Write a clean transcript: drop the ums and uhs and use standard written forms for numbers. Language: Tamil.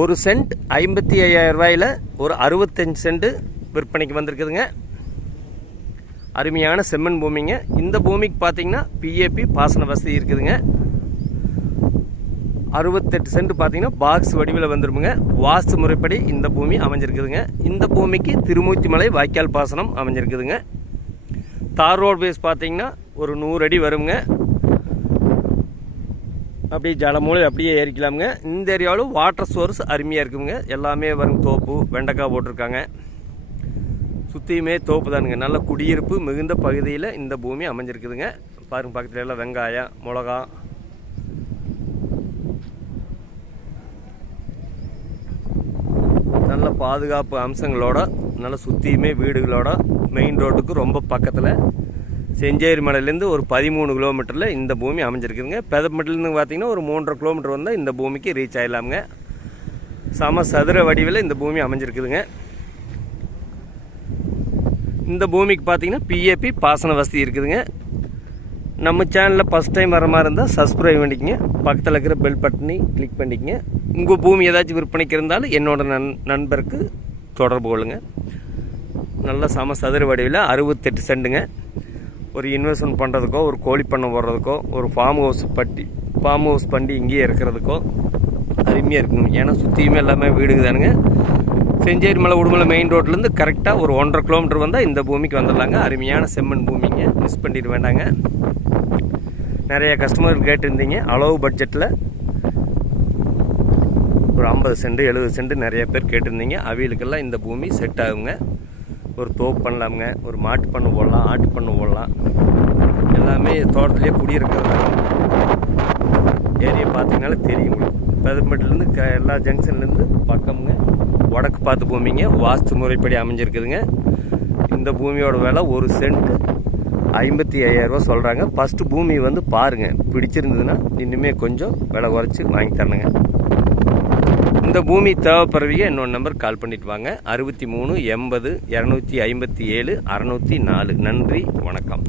ஒரு சென்ட் 55,000 ரூபாயில் ஒரு 65 சென்ட் விற்பனைக்கு வந்திருக்குதுங்க. அருமையான செம்மண் பூமிங்க. இந்த பூமிக்கு பார்த்தீங்கன்னா பிஏபி பாசன வசதி இருக்குதுங்க. 68 சென்ட் பார்த்தீங்கன்னா பாக்ஸ் வடிவில் வந்துருமுங்க. வாஸ்து முறைப்படி இந்த பூமி அமைஞ்சிருக்குதுங்க. இந்த பூமிக்கு திருமூர்த்தி மலை வாய்க்கால் பாசனம் அமைஞ்சிருக்குதுங்க. தார் ரோடு பேஸ் பார்த்தீங்கன்னா ஒரு 100 அடி வருங்க. அப்படியே ஜலமூலை அப்படியே ஏறிக்கலாமுங்க. இந்த ஏரியாவில் வாட்டர் சோர்ஸ் அருமையாக இருக்குங்க. எல்லாமே வரும் தோப்பு வெண்டைக்காய் போட்டிருக்காங்க. சுற்றியுமே தோப்பு தானுங்க. நல்ல குடியிருப்பு மிகுந்த பகுதியில் இந்த பூமி அமைஞ்சிருக்குதுங்க. பாருங்க, பக்கத்துல எல்லாம் வெங்காயம், மிளகா, நல்ல பாதுகாப்பு அம்சங்களோட நல்ல சுற்றியுமே வீடுகளோட மெயின் ரோட்டுக்கு ரொம்ப பக்கத்தில் செஞ்சேரி மலையிலேருந்து ஒரு 13 கிலோமீட்டரில் இந்த பூமி அமைஞ்சிருக்குதுங்க. பெதப்பட்டிலேருந்து பார்த்தீங்கன்னா ஒரு 3.5 கிலோமீட்டர் வந்தால் இந்த பூமிக்கு ரீச் ஆகிடலாமுங்க. சம சதுர வடிவில் இந்த பூமி அமைஞ்சிருக்குதுங்க. இந்த பூமிக்கு பார்த்தீங்கன்னா பிஏபி பாசன வசதி இருக்குதுங்க. நம்ம சேனலில் ஃபஸ்ட் டைம் வர மாதிரி இருந்தால் சப்ஸ்கிரைப் பண்ணிக்கங்க. பக்கத்தில் இருக்கிற பெல் பட்டனை கிளிக் பண்ணிக்கங்க. உங்கள் பூமி ஏதாச்சும் விற்பனைக்கு இருந்தாலும் என்னோட நண்பருக்கு தொடர்பு கொள்ளுங்கள். நல்ல சம சதுர வடிவில் 68 சென்ட்டுங்க. ஒரு இன்வெஸ்ட்மெண்ட் பண்ணுறதுக்கோ, ஒரு கோழி பண்ணை போடுறதுக்கோ, ஒரு ஃபார்ம் ஹவுஸ் பண்ணி இங்கேயே இருக்கிறதுக்கோ அருமையாக இருக்குங்க. ஏன்னா சுற்றியுமே எல்லாமே வீடுங்க தானுங்க. செஞ்சேரி மலை உடுமலை மெயின் ரோட்லேருந்து கரெக்டாக ஒரு 1.5 கிலோமீட்டர் வந்தால் இந்த பூமிக்கு வந்துடலாங்க. அருமையான செம்மண் பூமிங்க, மிஸ் பண்ணிட வேண்டாங்க. நிறைய கஸ்டமர் கேட்டிருந்தீங்க. அளவு பட்ஜெட்டில் ஒரு 50 சென்ட் 70 சென்ட் நிறைய பேர் கேட்டிருந்தீங்க. அவியலுக்கெல்லாம் இந்த பூமி செட் ஆகுங்க. ஒரு தோப்பு பண்ணலாமுங்க, ஒரு மாட்டு பண்ணை போடலாம், ஆட்டு பண்ணை போடலாம். எல்லாமே தோட்டத்திலே குடியிருக்கிறது. ஏரியா பார்த்தீங்கனாலே தெரியும். பெதம்பட்டிலேருந்து எல்லா ஜங்ஷன்லேருந்து பக்கமுங்க. வடக்கு பார்த்து பூமிங்க. வாஸ்து முறைப்படி அமைஞ்சிருக்குதுங்க. இந்த பூமியோட விலை ஒரு சென்ட் 55,000 ரூபா சொல்கிறாங்க. ஃபஸ்ட்டு பூமி வந்து பாருங்கள், பிடிச்சிருந்ததுன்னா இன்னுமே கொஞ்சம் விலை குறைச்சி வாங்கி தரணுங்க. இந்த பூமி தேவைப்படுறவங்க என்னோட நம்பர் கால் பண்ணிட்டு வாங்க. 63 80 257 604. நன்றி, வணக்கம்.